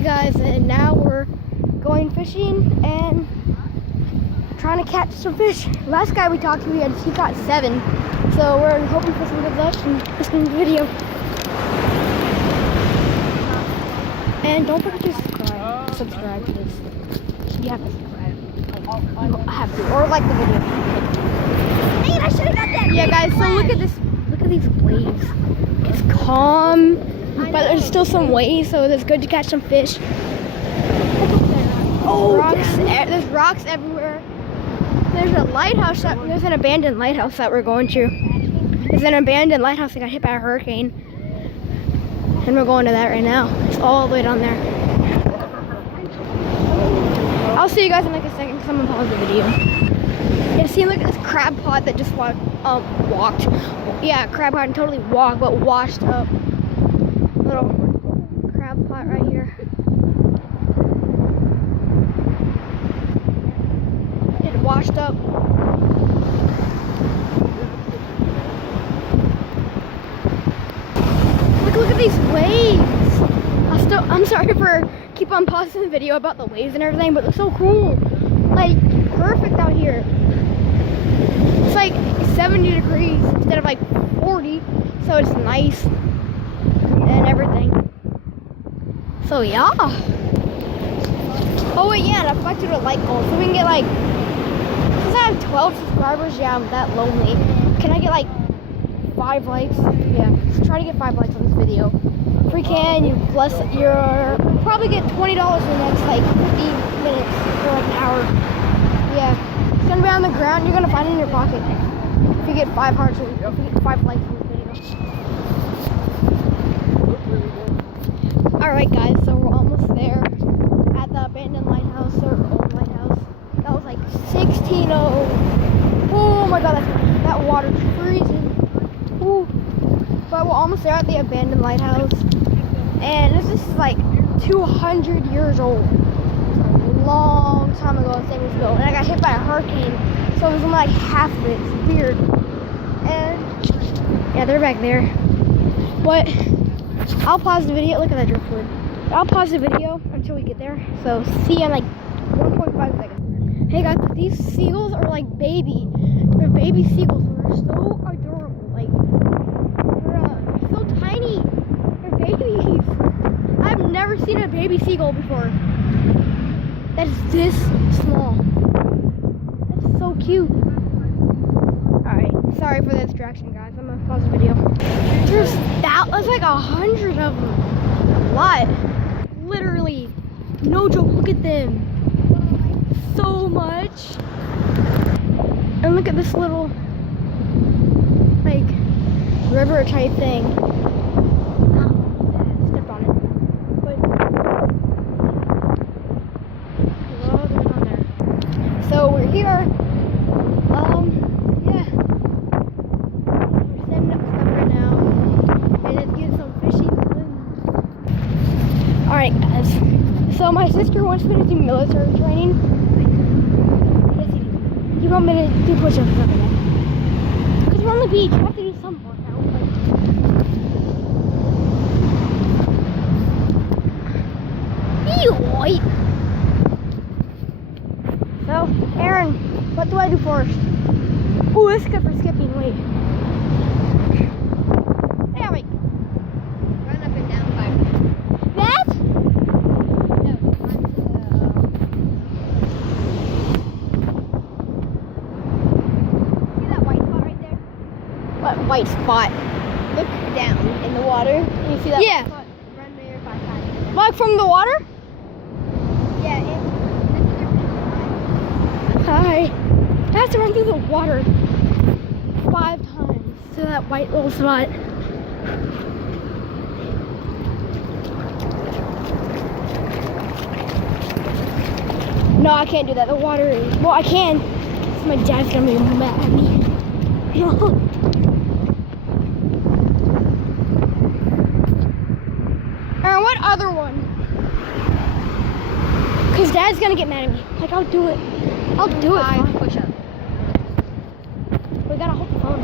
Hey guys, and now we're going fishing and trying to catch some fish. Last guy we talked to, he caught 7. So we're hoping for some good luck in this video. And don't forget to subscribe to this. You have to subscribe. You have to, or like the video. Man, I should have got that. Yeah guys, so look at this. Look at these waves. It's calm, but there's still some waves, so it's good to catch some fish. Oh, there's rocks everywhere. There's a lighthouse. There's an abandoned lighthouse that we're going to. There's an abandoned lighthouse that got hit by a hurricane, and we're going to that right now. It's all the way down there. I'll see you guys in like a second because I'm gonna pause the video. Yeah, see, look at this crab pot that just walked. Yeah, crab pot and totally walked, but washed up. Little crab pot right here. It washed up. Look at these waves. I'm sorry for keep on pausing the video about the waves and everything, but they're so cool. Like perfect out here. It's like 70 degrees instead of like 40, so it's nice and everything. So yeah. Oh wait, yeah, and I forgot to do a like goal, so we can get like, since I have 12 subscribers, yeah, I'm that lonely. Can I get like 5 likes? Yeah, let's try to get 5 likes on this video. If we can, you'll probably get $20 in the next like 50 minutes or like an hour. Yeah, it's gonna be on the ground. You're gonna find it in your pocket if you get 5 hearts or if you get 5 likes on this video. All right, guys, so we're almost there at the abandoned lighthouse or old lighthouse. That was like 16:0. Oh my God, that water's freezing. Ooh. But we're almost there at the abandoned lighthouse, and this is like 200 years old. Long time ago this thing was built, and I got hit by a hurricane, so it was only like half of it. It's weird. And yeah, they're back there, but I'll pause the video. Look at that driftwood. I'll pause the video until we get there, so see you in like 1.5 seconds. Hey guys, these seagulls are like baby. They're baby seagulls. They're so adorable. Like they're so tiny. They're babies. I've never seen a baby seagull before that is this small. That's so cute. Alright, sorry for the distraction, guys. I'm gonna pause the video. There's like 100 of them. A lot. Literally. No joke, look at them. So much. And look at this little like river type thing. Stepped on it. But so we're here. Yeah. We're setting up stuff right now. And let's get some fishing. Alright guys. So my sister wants me to do military training. You want me to do push-ups every day? Because we're on the beach, you have to do some workout. Ew! So, Aaron, what do I do first? Ooh, this is good for skipping. Wait. Yeah, wait. Run up and down 5 times. That? No, see that white spot right there? What white spot? Look down in the water, and you see that Yeah. white spot? Run there 5 times. Like from the water? Yeah, Hi. I have to run through the water 5 times to that white little spot. No, I can't do that. The water is... Well, I can. My dad's gonna be mad at me. Aaron, what other one? Because Dad's gonna get mad at me. Like, I'll do it. I'll do it. 5 push-ups. We gotta hold the phone.